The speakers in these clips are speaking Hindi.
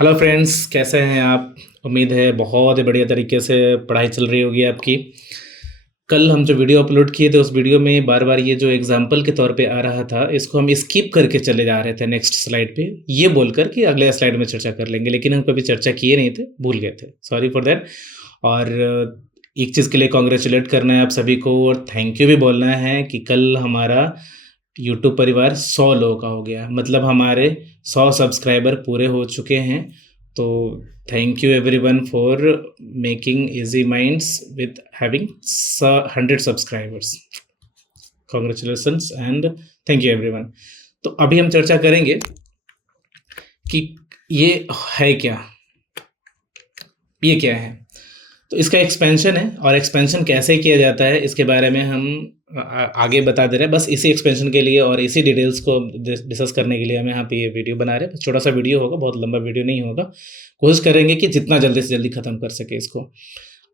हेलो फ्रेंड्स, कैसे हैं आप? उम्मीद है बहुत ही बढ़िया तरीके से पढ़ाई चल रही होगी आपकी। कल हम जो वीडियो अपलोड किए थे उस वीडियो में बार बार ये जो एग्जाम्पल के तौर पे आ रहा था, इसको हम स्किप करके चले जा रहे थे नेक्स्ट स्लाइड पे, ये बोलकर कि अगले स्लाइड में चर्चा कर लेंगे, लेकिन हम कभी चर्चा किए नहीं थे, भूल गए थे, सॉरी फॉर दैट। और एक चीज़ के लिए कॉन्ग्रेचुलेट करना है आप सभी को और थैंक यू भी बोलना है कि कल हमारा यूट्यूब परिवार 100 लोगों का हो गया, मतलब हमारे 100 सब्सक्राइबर पूरे हो चुके हैं। तो thank you everyone for making easy minds with having 100 subscribers. Congratulations and thank you everyone. तो अभी हम चर्चा करेंगे कि ये है क्या, ये क्या है। तो इसका एक्सपेंशन है और एक्सपेंशन कैसे किया जाता है इसके बारे में हम आगे बता दे रहे हैं। बस इसी एक्सपेंशन के लिए और इसी डिटेल्स को डिस्कस करने के लिए हम यहाँ पे ये वीडियो बना रहे हैं। छोटा सा वीडियो होगा, बहुत लंबा वीडियो नहीं होगा। कोशिश करेंगे कि जितना जल्दी से जल्दी ख़त्म कर सके इसको।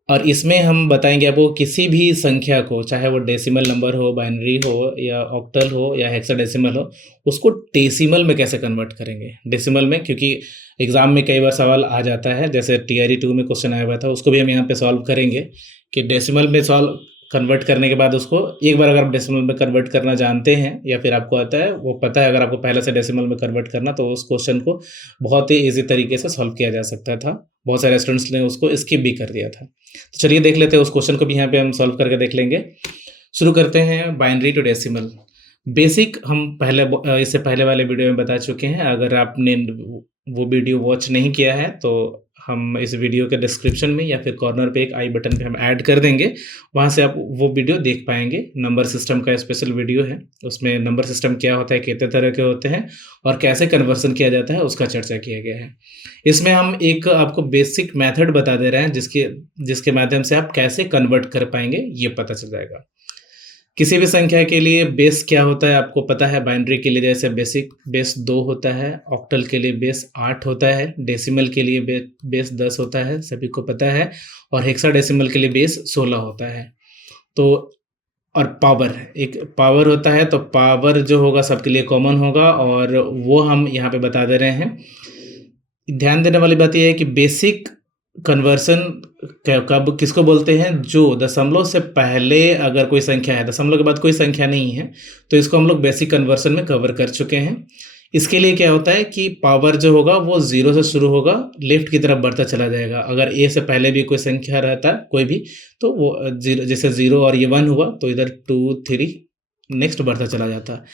और इसमें हम बताएंगे आपको किसी भी संख्या को, चाहे वो डेसिमल नंबर हो, बाइनरी हो या ऑक्टल हो या हेक्साडेसिमल हो, उसको डेसिमल में कैसे कन्वर्ट करेंगे। डेसिमल में, क्योंकि एग्ज़ाम में कई बार सवाल आ जाता है, जैसे TRE 2 में क्वेश्चन आया हुआ था, उसको भी हम यहाँ पे सॉल्व करेंगे कि डेसिमल में सॉल्व कन्वर्ट करने के बाद उसको एक बार अगर आप डेसिमल में कन्वर्ट करना जानते हैं या फिर आपको आता है, वो पता है, अगर आपको पहले से डेसिमल में कन्वर्ट करना, तो उस क्वेश्चन को बहुत ही ईजी तरीके से सॉल्व किया जा सकता था। बहुत सारे स्टूडेंट्स ने उसको स्किप भी कर दिया था। तो चलिए देख लेते हैं, उस क्वेश्चन को भी यहाँ पे हम सॉल्व करके देख लेंगे। शुरू करते हैं बाइनरी टू डेसिमल। बेसिक हम पहले इससे पहले वाले वीडियो में बता चुके हैं। अगर आपने वो वीडियो वॉच नहीं किया है तो हम इस वीडियो के डिस्क्रिप्शन में या फिर कॉर्नर पे एक आई बटन पे हम ऐड कर देंगे, वहाँ से आप वो वीडियो देख पाएंगे। नंबर सिस्टम का स्पेशल वीडियो है, उसमें नंबर सिस्टम क्या होता है, कितने तरह के होते हैं और कैसे कन्वर्सन किया जाता है उसका चर्चा किया गया है। इसमें हम एक आपको बेसिक मेथड बता दे रहे हैं जिसके माध्यम से आप कैसे कन्वर्ट कर पाएंगे ये पता चल जाएगा। किसी भी संख्या के लिए बेस क्या होता है आपको पता है। बाइनरी के लिए जैसे बेस 2 होता है, ऑक्टल के लिए बेस 8 होता है, डेसिमल के लिए बेस 10 होता है, सभी को पता है, और हेक्साडेसिमल के लिए बेस 16 होता है। तो और एक पावर होता है, तो पावर जो होगा सबके लिए कॉमन होगा और वो हम यहाँ पे बता दे रहे हैं। ध्यान देने वाली बात यह है कि बेसिक कन्वर्सन कब किसको बोलते हैं, जो दशमलव से पहले अगर कोई संख्या है, दशमलव के बाद कोई संख्या नहीं है, तो इसको हम लोग बेसिक कन्वर्सन में कवर कर चुके हैं। इसके लिए क्या होता है कि पावर जो होगा वो 0 से शुरू होगा, लेफ्ट की तरफ बढ़ता चला जाएगा। अगर ए से पहले भी कोई संख्या रहता है कोई भी, तो वो 0, जैसे 0 और ये 1 हुआ तो इधर 2 3 नेक्स्ट बढ़ता चला जाता है।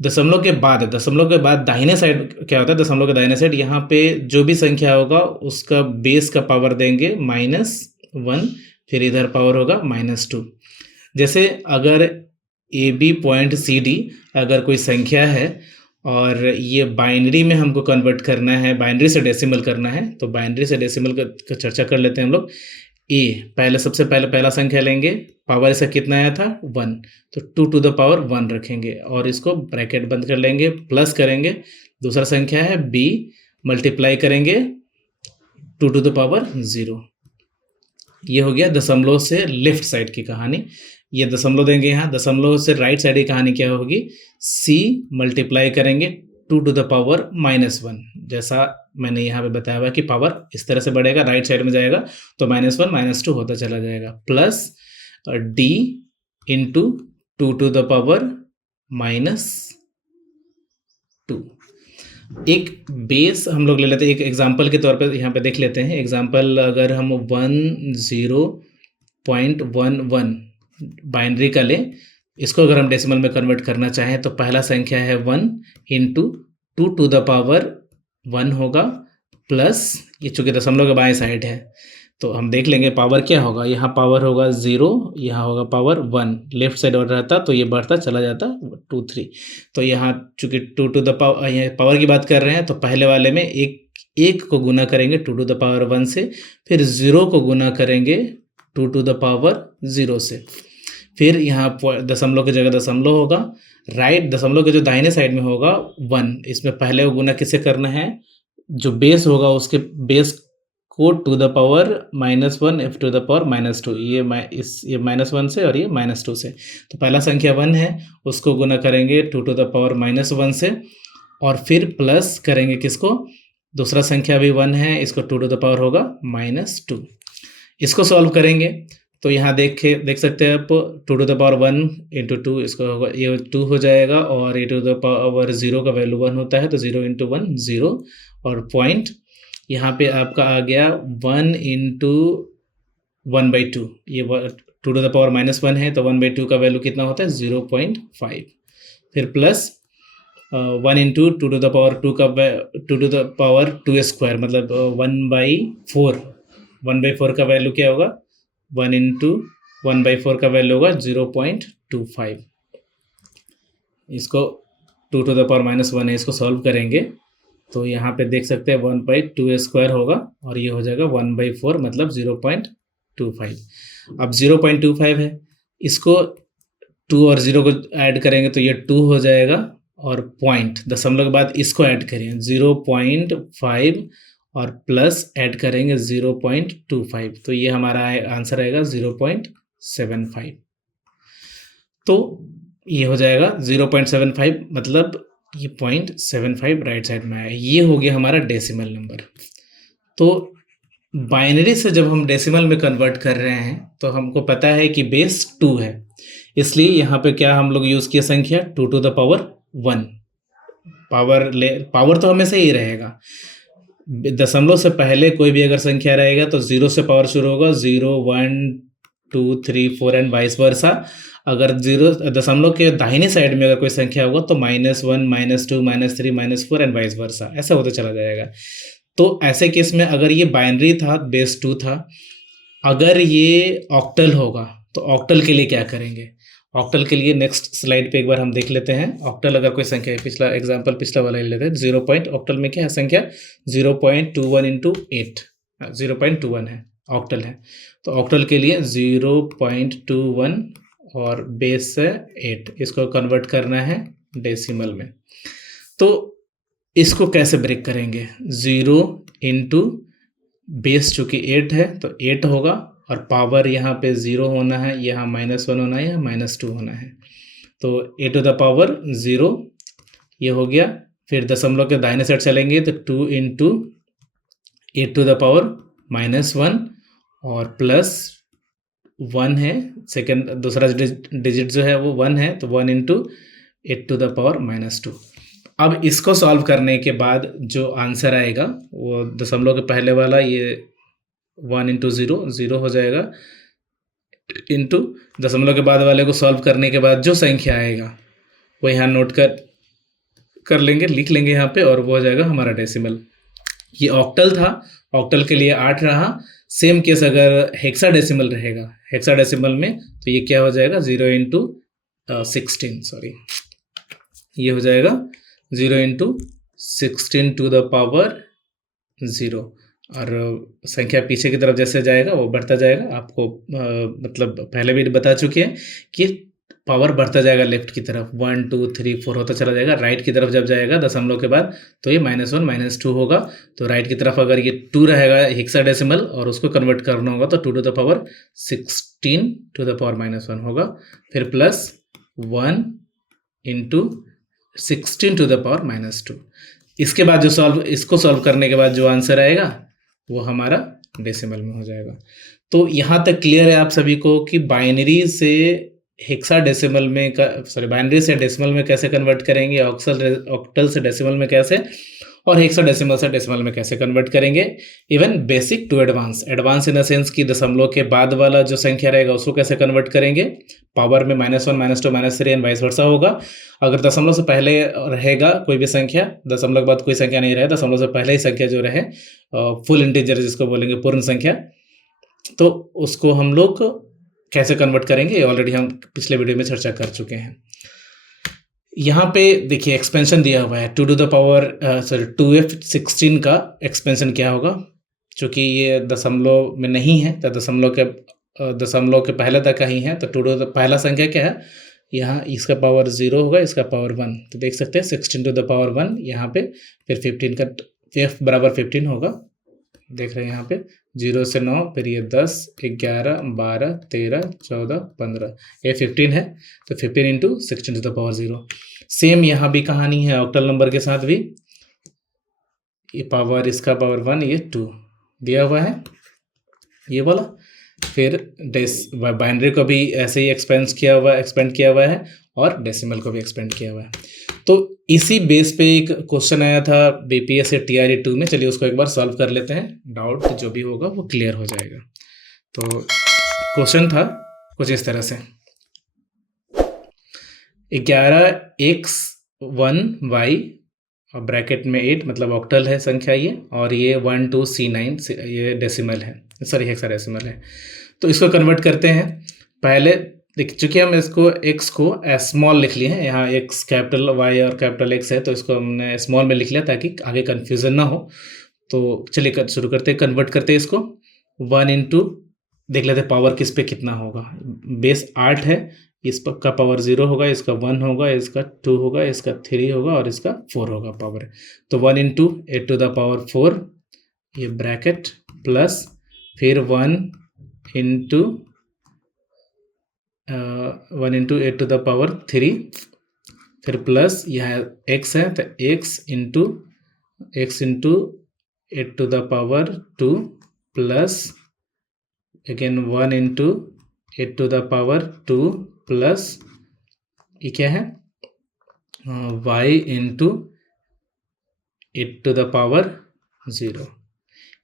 दशमलव के बाद दाहिने साइड क्या होता है, दशमलव के दाहिने साइड यहाँ पे जो भी संख्या होगा उसका बेस का पावर देंगे -1, फिर इधर पावर होगा -2। जैसे अगर AB पॉइंट CD अगर कोई संख्या है और ये बाइनरी में हमको कन्वर्ट करना है, बाइनरी से डेसिमल करना है, तो बाइनरी से डेसिमल का चर्चा कर लेते हैं हम लोग। सबसे पहले पहला संख्या लेंगे, पावर इसका कितना आया था 1, तो 2 टू द पावर 1 रखेंगे और इसको ब्रैकेट बंद कर लेंगे, प्लस करेंगे। दूसरा संख्या है B, मल्टीप्लाई करेंगे 2 टू द पावर 0। ये हो गया दशमलव से लेफ्ट साइड की कहानी। ये दशमलव देंगे यहाँ, दशमलव से राइट साइड की कहानी क्या होगी, C मल्टीप्लाई करेंगे 2 टू द पावर -1। जैसा मैंने यहाँ पे बताया हुआ कि पावर इस तरह से बढ़ेगा, राइट साइड में जाएगा तो -1 -2 होता चला जाएगा, plus D into 2 to the power -2। एक बेस हम लोग ले लेते हैं, एक एग्जांपल के तौर पे यहाँ पे देख लेते हैं। एग्जांपल अगर हम 10.11 बाइनरी का लें, इसको अगर हम डेसिमल में कन्वर्ट करना चाहें तो पहला संख्या है 1 इंटू 2 टू द पावर 1 होगा, प्लस ये चूँकि दशमलव के बाएं साइड है तो हम देख लेंगे पावर क्या होगा। यहाँ पावर होगा 0, यहाँ होगा पावर 1, लेफ्ट साइड और रहता तो ये बढ़ता चला जाता 2 3। तो यहाँ चूँकि 2 टू द पावर, यहाँ पावर की बात कर रहे हैं तो पहले वाले में एक को गुना करेंगे 2 टू द पावर 1 से, फिर 0 को गुना करेंगे 2 टू द पावर 0 से, फिर यहाँ दशमलव की जगह दशमलव होगा, राइट दशमलव के जो दाहिने साइड में होगा 1, इसमें पहले वो गुना किससे करना है, जो बेस होगा उसके बेस को 2 the power -1 f to the power -2, ये -1 से और ये -2 से। तो पहला संख्या 1 है, उसको गुना करेंगे 2 टू द पावर -1 से और फिर प्लस करेंगे किसको, दूसरा संख्या भी 1 है, इसको 2 टू द पावर होगा -2। इसको सॉल्व करेंगे तो यहाँ देख सकते हैं आप 2 टू द पावर 1 इंटू 2, इसको होगा ये 2 हो जाएगा, और ए टू द पावर 0 का वैल्यू 1 होता है, तो 0 इंटू 1 0, और पॉइंट यहाँ पे आपका आ गया 1 इंटू 1/2, ये 2 टू द पावर -1 है, तो 1/2 का वैल्यू कितना होता है 0.5। फिर plus 1 into 2 to the power 2 का 2 टू द पावर 2 स्क्वायर, मतलब 1/4, 1/4 का वैल्यू क्या होगा 1 इंटू 1/4 का वैल्यू होगा 0.25। इसको 2 टू द पावर -1 है, इसको सॉल्व करेंगे तो यहाँ पे देख सकते हैं 1/2 स्क्वायर होगा, और ये हो जाएगा 1/4 मतलब 0.25। अब 0.25 है, इसको 2 और 0 को ऐड करेंगे तो ये 2 हो जाएगा, और पॉइंट दशमलव के बाद इसको ऐड करें 0.5, और प्लस ऐड करेंगे 0.25, तो ये हमारा आंसर आएगा 0.75। तो ये हो जाएगा 0.75, मतलब ये 0.75 राइट साइड में आया। ये हो गया हमारा डेसिमल नंबर। तो बाइनरी से जब हम डेसिमल में कन्वर्ट कर रहे हैं तो हमको पता है कि बेस 2 है, इसलिए यहाँ पे क्या हम लोग यूज़ किया संख्या 2 टू द पावर 1। पावर तो हमेशा ही रहेगा, दशमलव से पहले कोई भी अगर संख्या रहेगा तो 0 से पावर शुरू होगा, 0 1 2 3 4 एंड वाइस वर्सा। अगर 0 दशमलव के दाहिने साइड में अगर कोई संख्या होगा तो -1 -2 -3 -4 एंड वाइस वर्सा, ऐसा होता चला जाएगा। तो ऐसे केस में अगर ये बाइनरी था, बेस 2 था, अगर ये ऑक्टल होगा तो ऑक्टल के लिए क्या करेंगे? ऑक्टल के लिए नेक्स्ट स्लाइड पे एक बार हम देख लेते हैं। ऑक्टल अगर कोई संख्या है, पिछला एग्जांपल पिछला वाला ले लेते हैं। 0. ऑक्टल में क्या है संख्या 0.21 इंटू 8, 0.21 है, ऑक्टल है। तो ऑक्टल के लिए 0.21 और बेस है 8, इसको कन्वर्ट करना है डेसिमल में। तो इसको कैसे ब्रेक करेंगे? 0 इंटू बेस चूँकि 8 है तो 8 होगा, और पावर यहाँ पे 0 होना है, यहाँ -1 होना है, यहाँ -2 होना है। तो a टू द पावर 0 ये हो गया। फिर दशमलव के दाहिने साइड चलेंगे तो 2 into a to the power -1 और प्लस 1 है, सेकेंड दूसरा डिजिट जो है वो 1 है, तो 1 into a to the power -2। अब इसको सॉल्व करने के बाद जो आंसर आएगा वो दशमलव के पहले वाला ये 1 इंटू 0 0 हो जाएगा, इंटू दशमलव के बाद वाले को सॉल्व करने के बाद जो संख्या आएगा वो यहाँ नोट कर लेंगे, लिख लेंगे यहाँ पे, और वो हो जाएगा हमारा डेसिमल। ये ऑक्टल था, ऑक्टल के लिए 8 रहा। सेम केस अगर हेक्साडेसिमल रहेगा, हेक्साडेसिमल में तो ये क्या हो जाएगा 0 इंटू 16, सॉरी, ये हो जाएगा 0 इंटू 16 टू द पावर 0, और संख्या पीछे की तरफ जैसे जाएगा वो बढ़ता जाएगा। आपको मतलब पहले भी बता चुके हैं कि पावर बढ़ता जाएगा लेफ्ट की तरफ, 1 2 3 4 होता चला जाएगा। राइट की तरफ जब जाएगा दशमलव के बाद तो ये -1 -2 होगा। तो राइट की तरफ अगर ये 2 रहेगा हेक्साडेसिमल और उसको कन्वर्ट करना होगा तो 2 to the power 16 to the power -1 होगा, फिर plus 1 into 16 to the power -2। इसके बाद जो इसको सॉल्व करने के बाद जो आंसर आएगा वो हमारा डेसिमल में हो जाएगा। तो यहाँ तक क्लियर है आप सभी को कि बाइनरी से हेक्साडेसिमल में बाइनरी से डेसिमल में कैसे कन्वर्ट करेंगे, ऑक्टल से डेसिमल में कैसे, और हेक्साडेसिमल से डेसिमल में कैसे कन्वर्ट करेंगे। Even basic to advance in the sense कि दशमलव के बाद वाला जो संख्या रहेगा उसको कैसे कन्वर्ट करेंगे, पावर में -1 -2 -3 एंड वाइस वर्सा होगा। अगर दशमलव से पहले रहेगा कोई भी संख्या, दशमलव के बाद कोई संख्या नहीं रहे, दशमलव से पहले ही संख्या जो रहे फुल इंटीजर जिसको बोलेंगे पूर्ण संख्या, तो उसको हम लोग कैसे कन्वर्ट करेंगे ऑलरेडी हम पिछले वीडियो में चर्चा कर चुके हैं। यहाँ पे देखिए एक्सपेंशन दिया हुआ है 2 टू द पावर 2f16 का एक्सपेंशन क्या होगा। चूँकि ये दशमलव में नहीं है तो दशमलव के पहले तक का ही है, तो 2 टू द पहला संख्या क्या है, यहाँ इसका पावर 0 होगा, इसका पावर 1, तो देख सकते हैं 16 टू द पावर 1 यहाँ पे, फिर 15 का f बराबर 15 होगा, देख रहे हैं यहाँ पे 0 से 9, फिर ये 10 11 12 13 14 15, ये 15 है, तो 15 into 16 to the power 0। Same यहाँ भी कहानी है ऑक्टल नंबर के साथ भी। ये पावर, इसका पावर 1, ये 2 दिया हुआ है ये वाला। फिर बाइनरी को भी ऐसे ही एक्सपेंड किया हुआ है और डेसिमल को भी एक्सपेंड किया हुआ है। तो इसी बेस पे एक क्वेश्चन आया था बीपीएस से टीआरई 2 में। चलिए उसको एक बार सॉल्व कर लेते हैं, डाउट जो भी होगा वो क्लियर हो जाएगा। तो क्वेश्चन था कुछ इस तरह से, 11x1y और ब्रैकेट में 8, मतलब ऑक्टल है संख्या ये, और ये 12C9 ये डेसिमल है, सॉरी हेक्साडेसिमल है। तो इसको कन्वर्ट करते हैं। पहले देख चूँकि हम इसको x को स्मॉल लिख लिए हैं, यहाँ x कैपिटल y और कैपिटल x है, तो इसको हमने स्मॉल में लिख लिया ताकि आगे कन्फ्यूज़न ना हो। तो चलिए शुरू करते हैं, कन्वर्ट करते हैं इसको। 1 इंटू देख लेते हैं पावर किस पे कितना होगा। बेस 8 है, इस पर का पावर 0 होगा, इसका 1 होगा, इसका 2 होगा, इसका 3 होगा और इसका 4 होगा पावर। तो 1 इंटू 8 टू द पावर 4 ये ब्रैकेट प्लस फिर 1 इंटू 8 टू द पावर 3 फिर प्लस यहाँ x है तो x into 8 to the power 2 plus again 1 into 8 to the power 2 plus ये क्या है y into 8 to the power 0।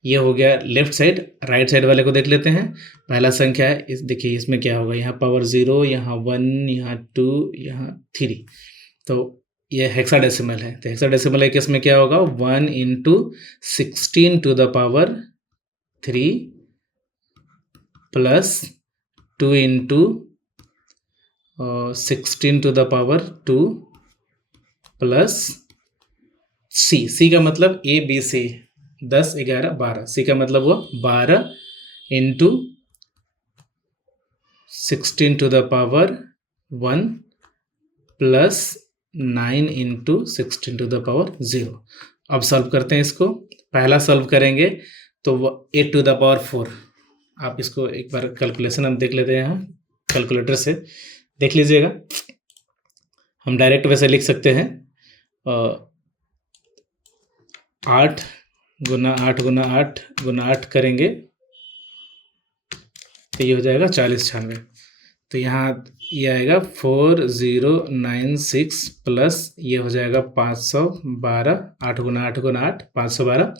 ये हो गया लेफ्ट साइड। राइट साइड वाले को देख लेते हैं। पहला संख्या है, इस देखिए इसमें क्या होगा, यहाँ पावर 0, यहाँ 1, यहाँ 2, यहाँ 3। तो ये हेक्साडेसिमल है, तो हेक्साडेसिमल है कि इसमें क्या होगा 1 into 16 to the power 3 plus 2 into 16 to the power 2 plus C का मतलब ए बी सी 10 11 12, सी का मतलब वो 12 into 16 to the power 1 plus 9 into 16 to the power 0। अब सॉल्व करते हैं इसको। पहला सॉल्व करेंगे तो 8 टू द पावर 4। आप इसको एक बार कैलकुलेशन हम देख लेते हैं, यहाँ कैलकुलेटर से देख लीजिएगा। हम डायरेक्ट वैसे लिख सकते हैं 8 गुना 8 गुना 8 गुना 8 करेंगे तो ये हो जाएगा 4096। तो यहाँ ये आएगा 4096 प्लस ये हो जाएगा 512, 8 गुना 8 गुना 8 512।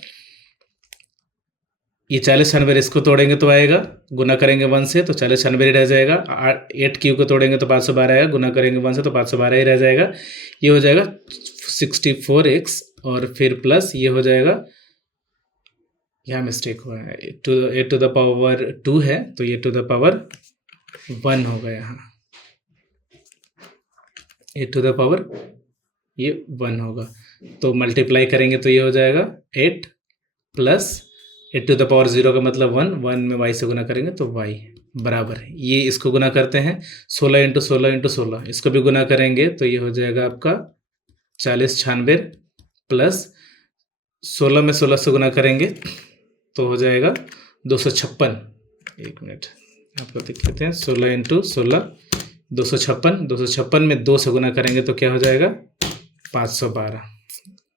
ये 4096 इसको तोड़ेंगे तो आएगा, गुना करेंगे 1 से तो 4096 रह जाएगा। 8 क्यू को तोड़ेंगे तो 512 आएगा, गुना करेंगे 1 से तो 512 ही रह जाएगा। ये हो जाएगा 64x और फिर प्लस ये हो जाएगा, यहाँ मिस्टेक हुआ है, 8 टू द पावर 2 है तो ये टू द पावर 1 होगा। यहाँ 8 टू द पावर ये 1 होगा, तो मल्टीप्लाई करेंगे तो ये हो जाएगा 8 प्लस 8 टू द पावर 0 का मतलब 1 में y से गुना करेंगे तो y बराबर है। ये इसको गुना करते हैं 16 इंटू 16 इंटू 16, इसको भी गुना करेंगे तो ये हो जाएगा आपका 4096 प्लस 16 में 16 से गुना करेंगे तो हो जाएगा 256। एक मिनट आपको देख लेते हैं, 16 इंटू 16 256 में 2 से गुना करेंगे तो क्या हो जाएगा 512,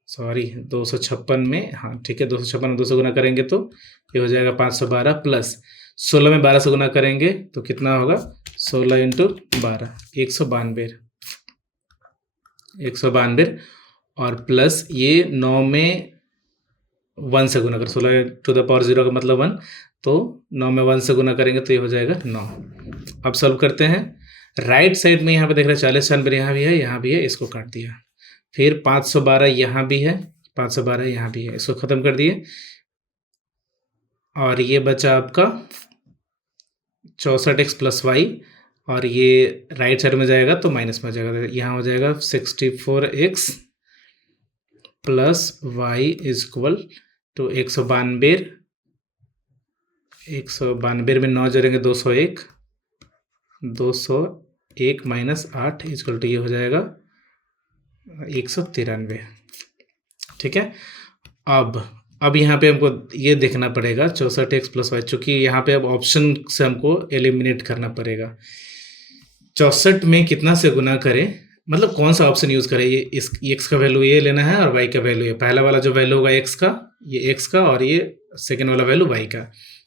सॉरी 256 में, हाँ ठीक है 256 में 2 से गुना करेंगे तो ये हो जाएगा 512 प्लस 16 में 12 से गुना करेंगे तो कितना होगा 16 इंटू 12 192 और प्लस ये 9 में 1 से गुना कर, 16 टू द पावर 0 का मतलब 1, तो 9 में 1 से गुना करेंगे तो ये हो जाएगा 9। अब सॉल्व करते हैं। राइट साइड में यहाँ पे देख रहे हैं 4096 यहाँ भी है, यहाँ भी है, इसको काट दिया। फिर 512 यहाँ भी है, 512 यहाँ भी है, इसको ख़त्म कर दिए और ये बचा आपका 64x प्लस वाई और ये राइट साइड में जाएगा तो माइनस में जाएगा, यहाँ हो जाएगा 64x plus y is equal to 192 में 9 जोड़ेंगे 201 माइनस 8 इज इक्वल टू ये हो जाएगा 193। ठीक है। अब यहाँ पे हमको ये देखना पड़ेगा 64x प्लस वाई, चूँकि यहाँ पे अब ऑप्शन से हमको एलिमिनेट करना पड़ेगा। 64 में कितना से गुना करें मतलब कौन सा ऑप्शन यूज़ करें, ये इस एक्स का वैल्यू ये लेना है और वाई का वैल्यू ये, पहला वाला जो वैल्यू होगा एक्स का, ये एक्स का, और ये सेकेंड वाला वैल्यू वाई का।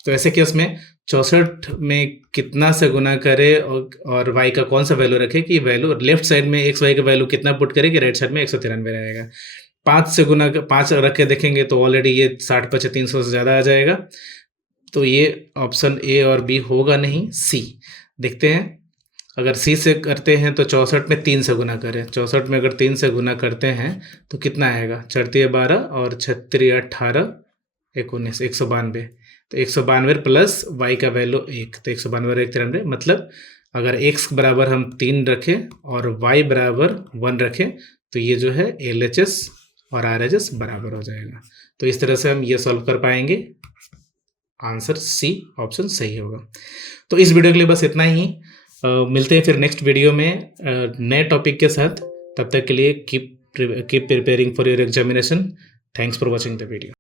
तो ऐसे केस में 64 में कितना से गुना करे और वाई का कौन सा वैल्यू रखे कि वैल्यू लेफ्ट साइड में एक्स वाई का वैल्यू कितना पुट करे कि राइट साइड में 193 रहेगा। 5 से गुना 5 रख के देखेंगे तो ऑलरेडी ये 60 × 300 से ज़्यादा आ जाएगा। तो ये ऑप्शन ए और बी होगा नहीं, सी। देखते हैं, अगर सी से करते हैं तो 64 में 3 से गुना करें, 64 में अगर 3 से गुना करते हैं तो कितना आएगा, 4 × 12 और 6 × 18 19, 192। तो 192 प्लस वाई का वैल्यू 1, तो 192 193। मतलब अगर एक्स बराबर हम 3 रखें और वाई बराबर 1 रखें तो ये जो है LHS और RHS बराबर हो जाएगा। तो इस तरह से हम ये सॉल्व कर पाएंगे। आंसर सी ऑप्शन सही होगा। तो इस वीडियो के लिए बस इतना ही। मिलते हैं फिर नेक्स्ट वीडियो में नए टॉपिक के साथ। तब तक के लिए keep preparing for your examination. Thanks for watching the video.